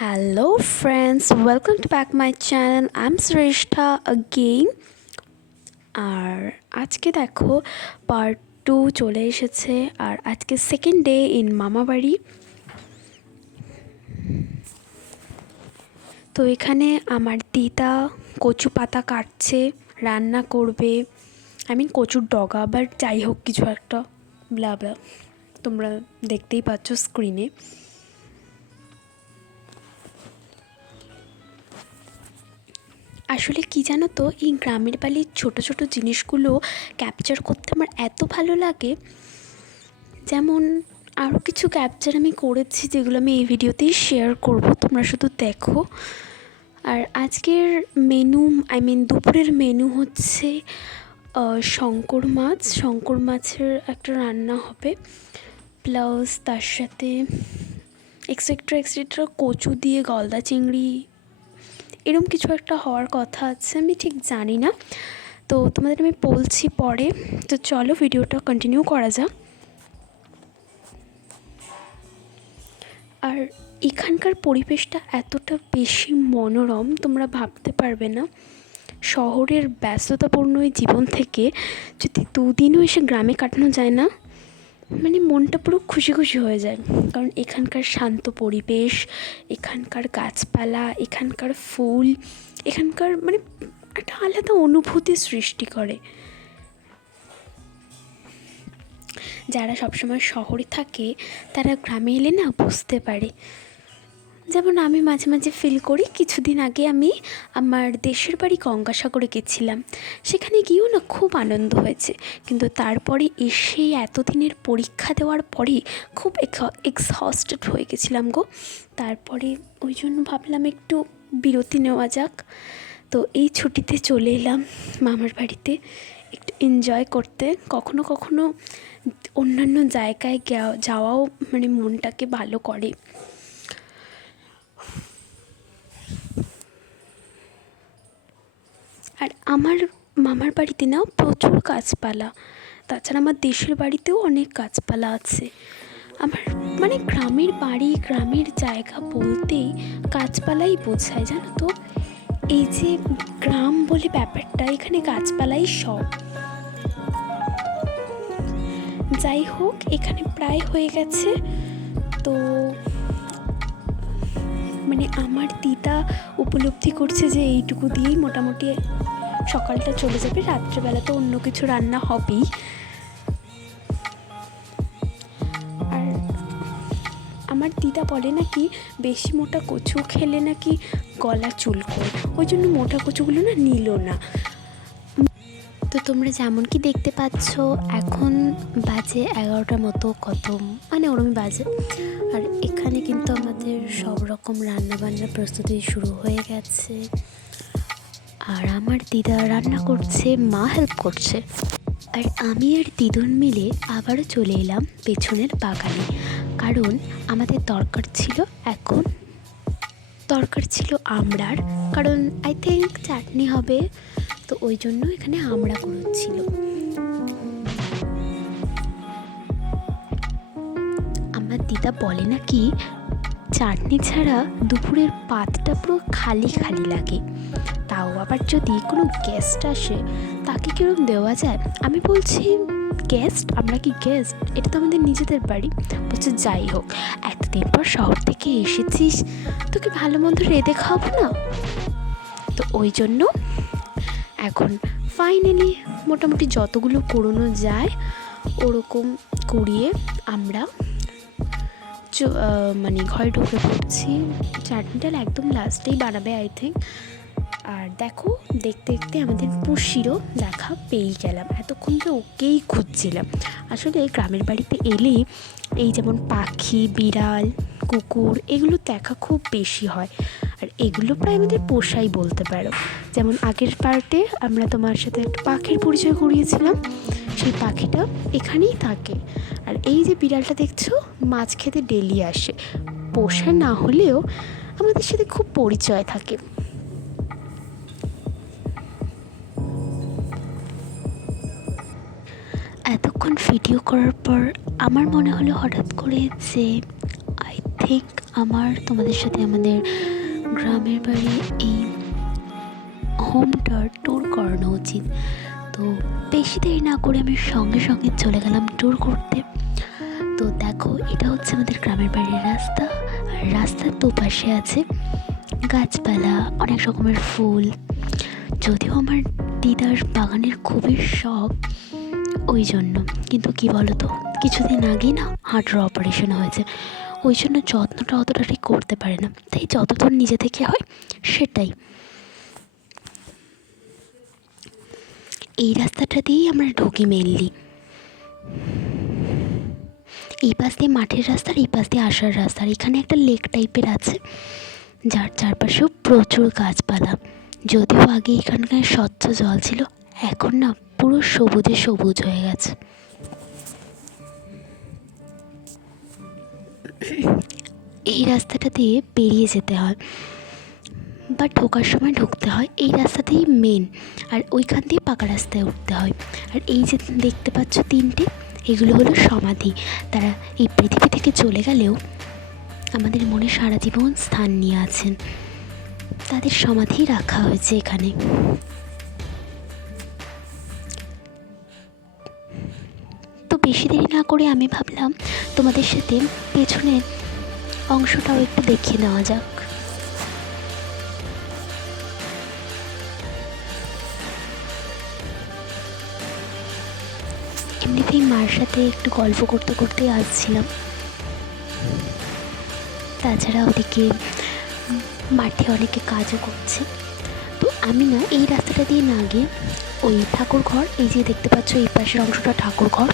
Hello friends, welcome to back my channel. I'm Shrestha again. আর আজকে দেখো part 2 চলে এসেছে আর আজকে সেকেন্ড ডে ইন মামা বাড়ি। তো এখানে আমার দিদা কচু পাতা কাটছে, রান্না করবে। কচুর ডগা, বাট যাই হোক কিছু একটা ব্লা ব্লা, তোমরা দেখতেই পাচ্ছ স্ক্রিনে। আসলে কি জানো তো, এই গ্রামের বাড়ির ছোটো ছোটো জিনিসগুলো ক্যাপচার করতে আমার এত ভালো লাগে। যেমন আরও কিছু ক্যাপচার আমি করেছি যেগুলো আমি এই ভিডিওতেই শেয়ার করব, তোমরা শুধু দেখো। আর আজকের মেনু দুপুরের মেনু হচ্ছে শঙ্কর মাছের একটা রান্না হবে, প্লাস তার সাথে এক্সেট্রা কচু দিয়ে গলদা চিংড়ি, এরকম কিছু একটা হওয়ার কথা আছে, আমি ঠিক জানি না। তো তোমাদের আমি বলছি পরে। তো চলো ভিডিওটা কন্টিনিউ করা যাক। আর এখানকার পরিবেশটা এতটা বেশি মনোরম তোমরা ভাবতে পারবে না। শহরের ব্যস্ততাপূর্ণ এই জীবন থেকে যদি দুদিনও এসে গ্রামে কাটানো যায় না, মনটা পুরো খুশি খুশি হয়ে যায়। কারণ এখানকার শান্ত পরিবেশ, এখানকার গাছপালা, এখানকার ফুল, এখানকার একটা আলাদা অনুভূতি সৃষ্টি করে। যারা সবসময় শহরে থাকে তারা গ্রামে এলে না বুঝতে পারে। যেমন আমি মাঝে মাঝে ফিল করি, কিছুদিন আগে আমি আমার দেশের বাড়ি গঙ্গাসাগরে গেছিলাম, সেখানে গিয়েও না খুব আনন্দ হয়েছে। কিন্তু তারপরে এসে এতদিনের পরীক্ষা দেওয়ার পরে খুব এক্সহস্টেড হয়ে গেছিলাম গো। তারপরে ওই জন্য ভাবলাম একটু বিরতি নেওয়া যাক। তো এই ছুটিতে চলে এলাম মামার বাড়িতে একটু এনজয় করতে। কখনো কখনো অন্যান্য জায়গায় যাওয়াও মনটাকে ভালো করে। আর আমার মামার বাড়িতে না প্রচুর গাছপালা, তাছাড়া আমার দেশের বাড়িতেও অনেক গাছপালা আছে। আমার গ্রামের বাড়ি, গ্রামের জায়গা বলতেই গাছপালাই বোঝায়, জানো তো। এই যে গ্রাম বলে ব্যাপারটা, এখানে গাছপালাই সব। যাই হোক, এখানে প্রায় হয়ে গেছে। তো আমার দিদা উপলব্ধি করছে যে এইটুকু দিয়েই মোটামুটি সকালটা চলে যাবে, রাত্রেবেলা তো অন্য কিছু রান্না হবেই। আর আমার দিদা বলে নাকি বেশি মোটা কচু খেলে নাকি গলা চুলকোয়, ওই জন্য মোটা কচুগুলো না নিল না। তো তোমরা যেমন কি দেখতে পাচ্ছ, এখন বাজে 11টার মতো, কত ওরমই বাজে। আর এখানে কিন্তু আমাদের সব রকম রান্নাবান্নার প্রস্তুতি শুরু হয়ে গেছে। আর আমার দিদা রান্না করছে, মা হেল্প করছে। আর আমি আর দিদুন মিলে আবারও চলে এলাম পেছনের বাগানে, কারণ আমাদের দরকার ছিল আমড়ার, কারণ আই থিঙ্ক চাটনি হবে। তো ওই জন্য এখানে আমড়া কুড়োচ্ছিল। আমার দিদা বলে নাকি চাটনি ছাড়া দুপুরের পাতটা পুরো খালি খালি লাগে, তাও আবার যদি কোনো গেস্ট আসে তাকে কিরকম দেওয়া যায়। আমি বলছি গেস্ট, আমরা কি গেস্ট? এটা তো আমাদের নিজেদের বাড়ি। বলছে যাই হোক, এতদিন পর শহর থেকে এসেছিস, তোকে ভালো মন্দ রেঁধে খাওয়াবো না। তো ওই জন্য এখন ফাইনালি মোটামুটি যতগুলো কুড়োনো যায় ওরকম কুড়িয়ে আমরা ঘরে ঢুকে পড়ছি। চাটনিটা একদম লাস্টেই বানাবে আই থিঙ্ক। আর দেখো, দেখতে দেখতে আমাদের পুষিরও দেখা পেয়েই গেলাম। এতক্ষণ তো ওকেই খুঁজছিলাম। আসলে গ্রামের বাড়িতে এলে এই যেমন পাখি, বিড়াল, কুকুর, এগুলো দেখা খুব বেশি হয়। আর এগুলো প্রায় আমাদের পোষাই বলতে পারো। যেমন আগের পার্টে আমরা তোমার সাথে একটা পাখির পরিচয় করিয়েছিলাম, সেই পাখিটা এখানেই থাকে। আর এই যে বিড়ালটা দেখছো, মাছ খেতে ডেলি আসে। পোষা না হলেও আমাদের সাথে খুব পরিচয় থাকে। এতক্ষণ ভিডিও করার পর আমার মনে হলো হঠাৎ করে যে আই থিঙ্ক আমার তোমাদের সাথে আমাদের গ্রামের বাড়ি এই হোমটার ট্যুর করানো উচিত। তো বেশি দেরি না করে আমি সঙ্গে সঙ্গে চলে গেলাম ট্যুর করতে। তো দেখো, এটা হচ্ছে আমাদের গ্রামের বাড়ির রাস্তা, আর রাস্তার দুপাশে আছে গাছপালা, অনেক রকমের ফুল। যদিও আমার দিদার বাগানের খুবই শখ ওই জন্য, কিন্তু কি বলতো, কিছুদিন আগেই না হার্টের অপারেশন হয়েছে, ওই জন্য যত্নটা অতটা ঠিক করতে পারে না, তাই যতদূর নিজে থেকে হয় সেটাই। এই রাস্তাটা দিয়েই আমরা ঢুকি মেনলি। এই পাশ দিয়ে মাঠের রাস্তা, আর এই পাশ দিয়ে আসার রাস্তা। আর এখানে একটা লেক টাইপের আছে, যার চারপাশেও প্রচুর গাছপালা। যদিও আগে এখানকার স্বচ্ছ জল ছিল, এখন না পুরো সবুজে সবুজ হয়ে গেছে। এই রাস্তাটা দিয়ে পেরিয়ে যেতে হয় বা ঢোকার সময় ঢুকতে হয়, এই রাস্তাতেই মেন। আর ওইখান দিয়ে পাকা রাস্তায় উঠতে হয়। আর এই যে দেখতে পাচ্ছ তিনটে, এগুলো হলো সমাধি। তারা এই পৃথিবী থেকে চলে গেলেও আমাদের মনে সারা জীবন স্থান নিয়ে আছেন, তাদের সমাধি রাখা হয়েছে এখানে। তো বেশি দেরি না করে আমি ভাবলাম তোমাদের সাথে পেছনের অংশটাও একটু দেখিয়ে নেওয়া যাক। এমনিতেই মার সাথে একটু গল্প করতে করতে আসছিলাম। তাছাড়া ওদিকে মাঠে অনেকে কাজও করছে। তো আমি না এই রাস্তাটা দিয়ে না গিয়ে ওই ঠাকুর ঘর, এই যে দেখতে পাচ্ছ এই পাশের অংশটা ঠাকুর ঘর,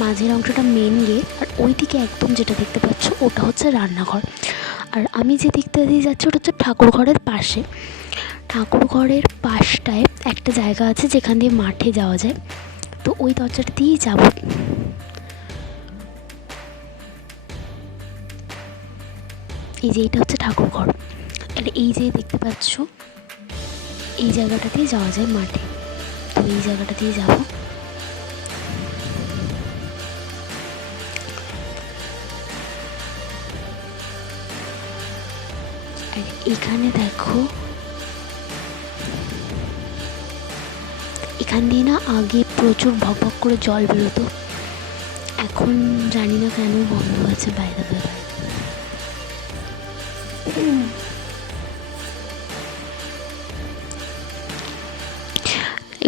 মাঝের অংশটা মেন গেট, আর ওই দিকে একদম যেটা দেখতে পাচ্ছ ওটা হচ্ছে রান্নাঘর। আর আমি যে দিকটা দিয়ে যাচ্ছি ওটা হচ্ছে ঠাকুর ঘরের পাশে। ঠাকুর ঘরের পাশটায় একটা জায়গা আছে যেখান দিয়ে মাঠে যাওয়া যায়, তো ওই দরজাটা দিয়েই যাব। এই যে এইটা হচ্ছে ঠাকুর ঘর, এটা এই যে দেখতে পাচ্ছ এই জায়গাটা দিয়ে যাওয়া যায় মাঠে, তো এই জায়গাটা দিয়ে যাব। আর এখানে দেখো, এখান দিয়ে না আগে প্রচুর ভকভক করে জল বেরোতো, এখন জানি না কেন বন্ধ আছে বাইরে বেরোয়।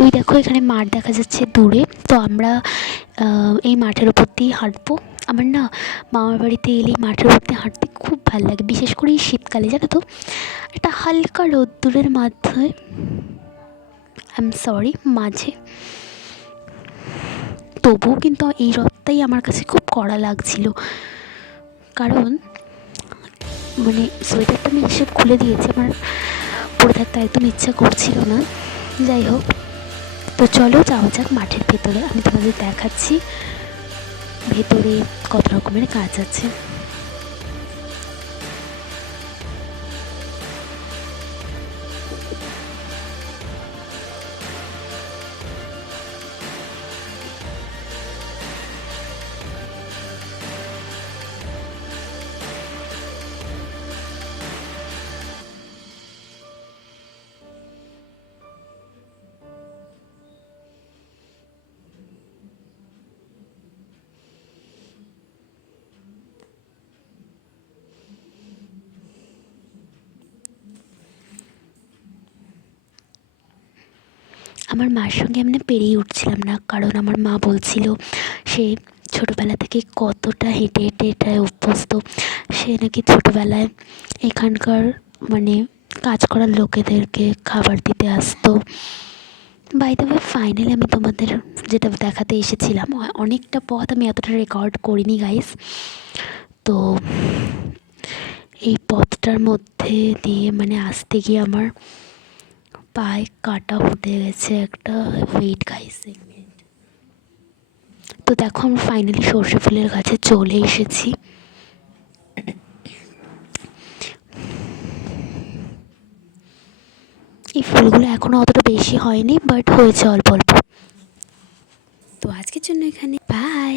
ওই দেখো এখানে মাঠ দেখা যাচ্ছে দূরে, তো আমরা এই মাঠের ওপর দিয়ে হাঁটবো। আমার না মামার বাড়িতে এলেই মাঠের ওপর দিয়ে হাঁটতে খুব ভালো লাগে, বিশেষ করে এই শীতকালে, জানো তো, একটা হালকা রোদ্দুরের মাঝে মাঝে তবুও কিন্তু এই রথটাই আমার কাছে খুব কড়া লাগছিল, কারণ মানে সোয়েটারটা আমি এসে খুলে দিয়েছি, আমার পরে থাকতে একদম ইচ্ছা করছিল না। যাই হোক, তো চলো যাওয়া যাক মাঠের ভেতরে, আমি তোমাদের দেখাচ্ছি ভেতরে কত রকমের কাজ আছে। আমার মার সঙ্গে এমনি পেরিয়ে উঠছিলাম না, কারণ আমার মা বলছিল সে ছোটোবেলা থেকে কতটা হেঁটে হেঁটে এটায় অভ্যস্ত, সে নাকি ছোটোবেলায় এখানকার মানে কাজ করার লোকেদেরকে খাবার দিতে আসতো। বাই দ্য ওয়ে, ফাইনালি আমি তোমাদের যেটা দেখাতে এসেছিলাম, অনেকটা পথ আমি এতটা রেকর্ড করিনি গাইস। তো এই পথটার মধ্যে দিয়ে মানে আসতে গিয়ে আমার পায়ে কাটা ফুটে গেছে একটা, ওয়েট গাইস। তো দেখো আমরা ফাইনালি সর্ষে ফুলের কাছে চলে এসেছি। এই ফুলগুলো এখনও অতটা বেশি হয়নি, বাট হয়েছে অল্প অল্প। তো আজকের জন্য এখানে বাই।